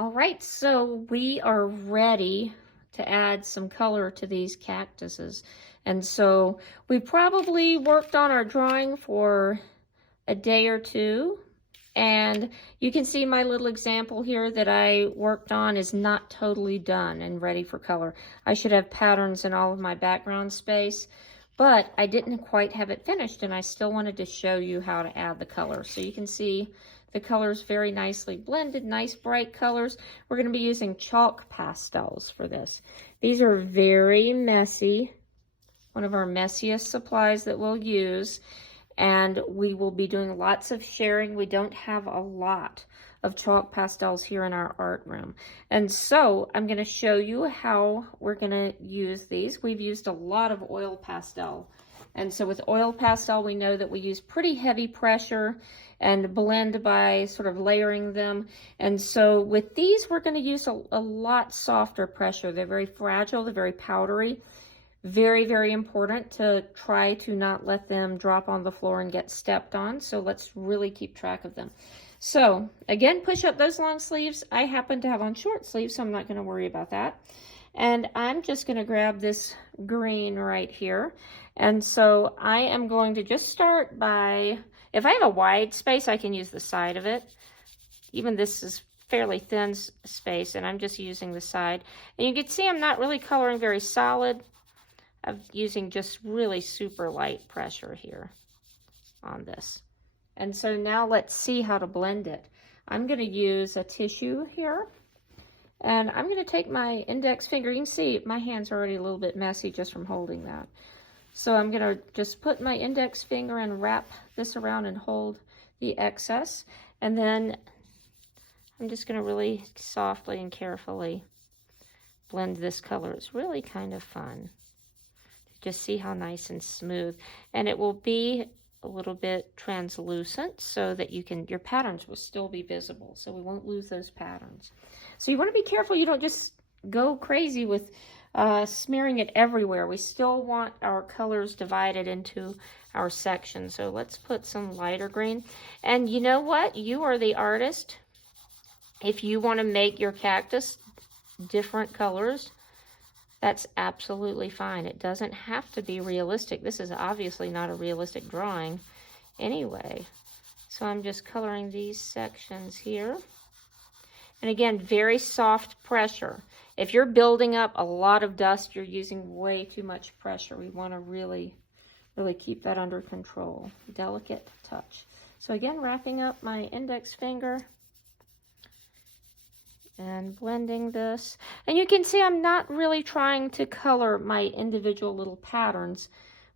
All right, so we are ready to add some color to these cactuses. And so we probably worked on our drawing for a day or two. And you can see my little example here that I worked on is not totally done and ready for color. I should have patterns in all of my background space, but I didn't quite have it finished, and I still wanted to show you how to add the color. So you can see the colors very nicely blended, nice bright colors. We're going to be using chalk pastels for this. These are very messy, one of our messiest supplies that we'll use. And we will be doing lots of sharing. We don't have a lot of chalk pastels here in our art room. And so I'm going to show you how we're going to use these. We've used a lot of oil pastel. And so with oil pastel, we know that we use pretty heavy pressure and blend by sort of layering them. And so with these, we're going to use a lot softer pressure. They're very fragile, they're very powdery. Very, very important to try to not let them drop on the floor and get stepped on. So let's really keep track of them. So again, push up those long sleeves. I happen to have on short sleeves, so I'm not going to worry about that. And I'm just going to grab this green right here. And so I am going to just start by, if I have a wide space, I can use the side of it. Even this is fairly thin space, and I'm just using the side. And you can see I'm not really coloring very solid. I'm using just really super light pressure here on this. And so now let's see how to blend it. I'm going to use a tissue here, and I'm going to take my index finger. You can see my hand's already a little bit messy just from holding that. So I'm going to just put my index finger and wrap this around and hold the excess. And then I'm just going to really softly and carefully blend this color. It's really kind of fun. Just see how nice and smooth. And it will be a little bit translucent so that your patterns will still be visible. So we won't lose those patterns. So you want to be careful you don't just go crazy with smearing it everywhere. We still want our colors divided into our sections. So let's put some lighter green. And you know what? You are the artist. If you want to make your cactus different colors, that's absolutely fine. It doesn't have to be realistic. This is obviously not a realistic drawing anyway. So I'm just coloring these sections here. And again, very soft pressure. If you're building up a lot of dust, you're using way too much pressure. We want to really, really keep that under control. Delicate touch. So again, wrapping up my index finger and blending this. And you can see I'm not really trying to color my individual little patterns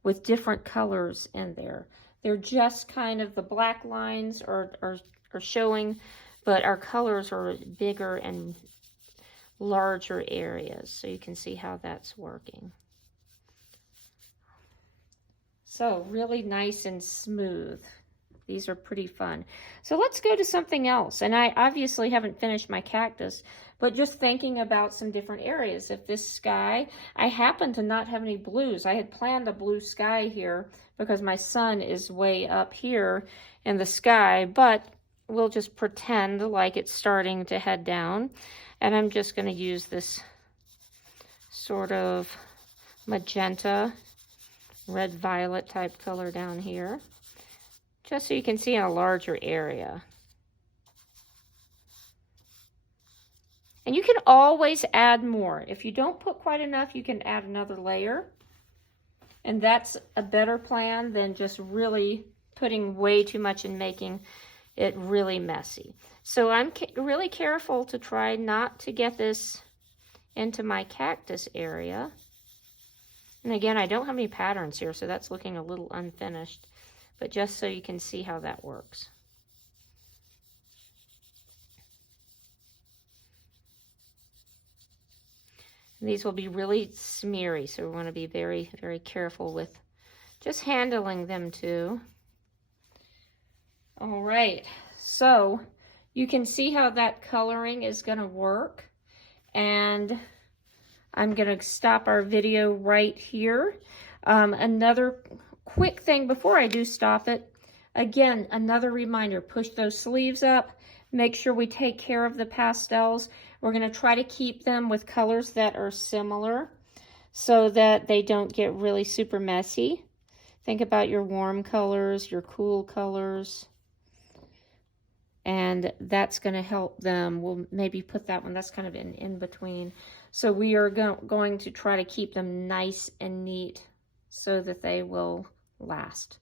with different colors in there. They're just kind of, the black lines are showing, but our colors are bigger and larger areas. So you can see how that's working. So really nice and smooth. These are pretty fun. So let's go to something else. And I obviously haven't finished my cactus, but just thinking about some different areas. If this sky, I happen to not have any blues. I had planned a blue sky here because my sun is way up here in the sky, but we'll just pretend like it's starting to head down. And I'm just going to use this sort of magenta, red-violet type color down here, just so you can see in a larger area. And you can always add more. If you don't put quite enough, you can add another layer. And that's a better plan than just really putting way too much and making it really messy. So I'm really careful to try not to get this into my cactus area. And again, I don't have any patterns here, so that's looking a little unfinished. But just so you can see how that works. And these will be really smeary, so we want to be very, very careful with just handling them too. All right, so you can see how that coloring is going to work. And I'm going to stop our video right here. Another quick thing before I do stop it, again, another reminder, push those sleeves up, make sure we take care of the pastels. We're going to try to keep them with colors that are similar so that they don't get really super messy. Think about your warm colors, your cool colors, and that's going to help them. We'll maybe put that one, that's kind of in between. So we are going to try to keep them nice and neat so that they will last.